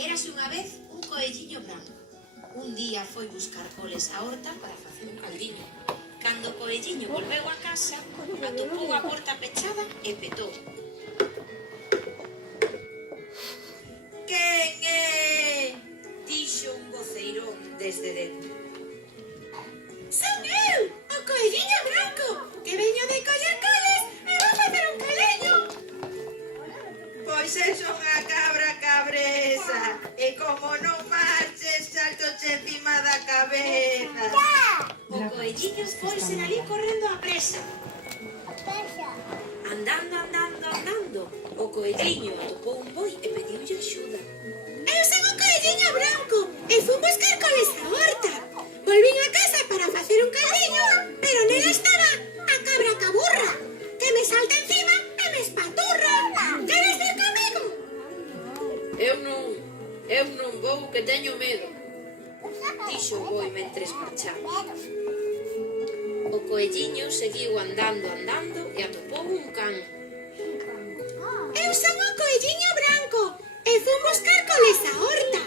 Érase unha vez un coelliño branco. Un día foi buscar coles á horta para facer un caldiño. Cando o coelliño volveu a casa, atopou a porta pechada e petou. Quen é? Dixo un voceirón desde dentro. Son eu, o coelliño branco, que veño de coller coles e vou facer un caleño. Pois é unha cabra cabresa, e como non marches, saltoche encima da cabeza. O coelliño foise ali correndo a presa. Andando, o coelliño atopou un boi e pediulle axuda. Eu son o coelliño branco e fui buscar coles á horta. Volvín a casa para facer un caldiño, pero nela estaba a cabra caburra, que me salta encima e me espaturra. Queres vir comigo? Eu non vou, que teño medo, dixo o boi mentres marchaba. O coelliño seguiu andando e atopou un can. Eu son o coelliño branco e fui buscar coles á horta.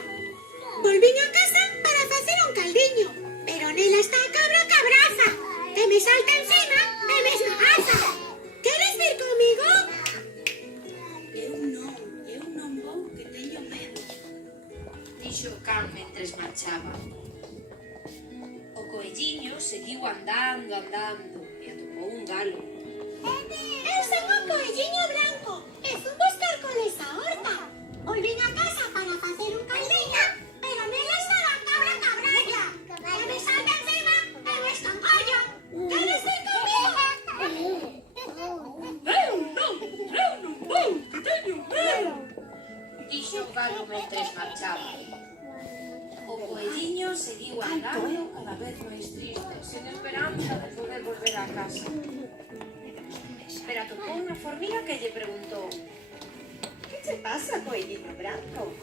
Volvín a casa para facer un caldiño, pero nela está a cabra cabraza, que me salta encima e me esnagaza. Queres vir comigo? Eu non vou, que teño medo, dixo o can mentres marchaba. O coelliño seguiu andando e atopou un galo. Eu son o coelliño branco e fui buscar coles á horta. Volvín a casa para facer un caldiño, pero nela estaba a cabra cabralla, que me salta encima e me escampolla. Queres vir comigo? Eu non vou, que teño medo, dixo o galo mentres marchaba. O coelliño seguiu andando cada vez máis triste, sen esperanza de poder volver a casa. Pero atopou unha formiga que lle preguntou: "Que te pasa, coelliño branco?"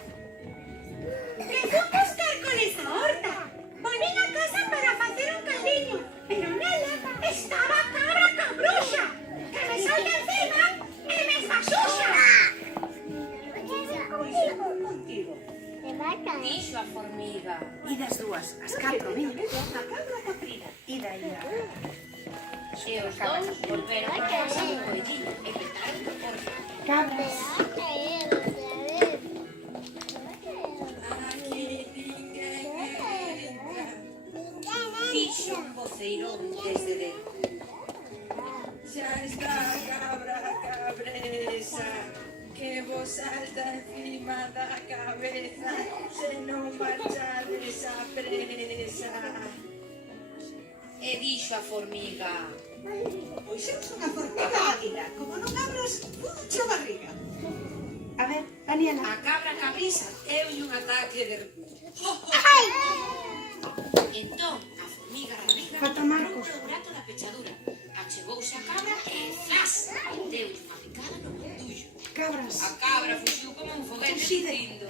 "Que fui buscar coles á horta. Volvín a casa para facer un caldiño, pero nela estaba a cabra cabruxa, que me salta encima e me esfasuxa." "Contigo", dixo a formiga. Idas dúas, as catro, ven. A cabra caprina. Ida. E os dous volveron a casa do coelliño e petaron a porta. Cabras. Aquí ninguén entra, dixo un voceirón desde dentro. Xa está a cabra cabresa, que vos salta encima da cabeza, se non marchades a presa. E dixo a formiga: "Pois eu son a formiga águila, como non abras mucha barriga." A ver, Daniela. A cabra cabrisa deulle un ataque de Entón, a formiga rabiga Falta Marcos. polo burato da pechadura. Achegouse a cabra e zas, deulle unha picada no mondullo. Cabras. A cabra fuxiu como un foguete dicindo: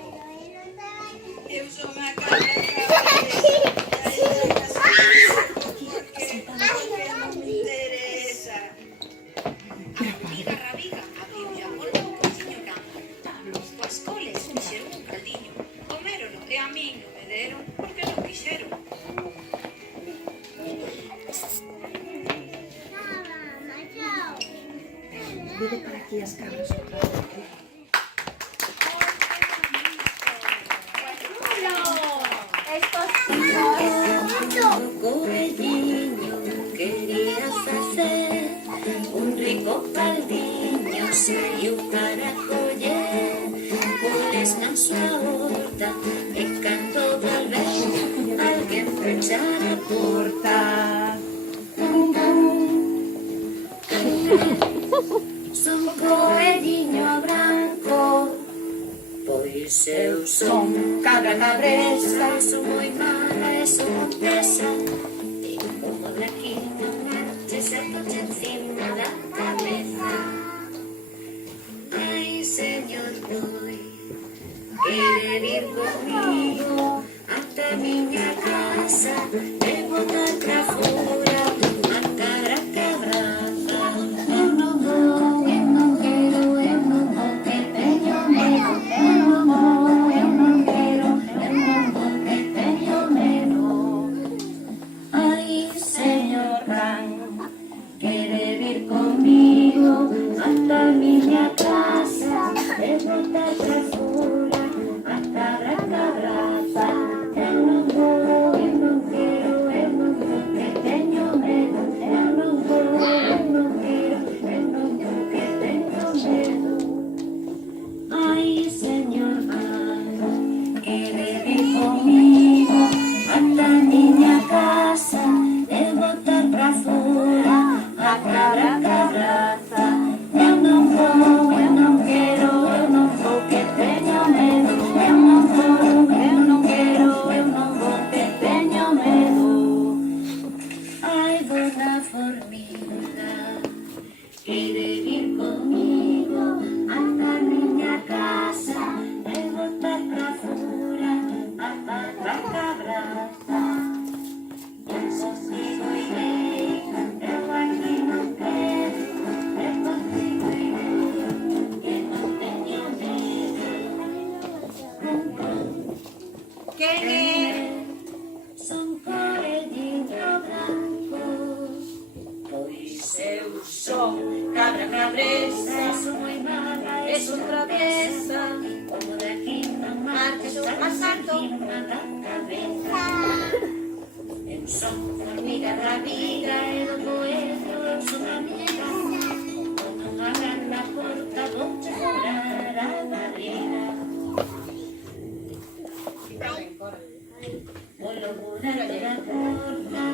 "Eu son a cabra cabresa, porque non me interesa." A formiga rabiga abriulle a porta ao coelliño branco. Coas coles fixeron un caldiño, comérono e a min non me deron porque non quixeron. Vede para aquí as cabras outra vez. Coelliño quería facer un rico caldiño, saiu para coller coles na súa horta e cando volveu alguén pechara a porta. Son coelliño branco, pois eu son cabra cabresa, son moi mala e son presa. Como blanquito marches a toche encima da cabeza. Ai, señor boi, quere vir comigo ata a miña casa e botar pra fora unha cara cabraza. Eu non vou, que teño medo. Eu non vou, Quen é? Son corelliño branco. Pois eu son cabra cabresa, son moi mala e son traviesa. Como de aquí non marches máis alto na cabeza. Eu son formiga rabida e do coello eu son amiga. Como non abran na porta vou che furar a barriga. Polo burato da porta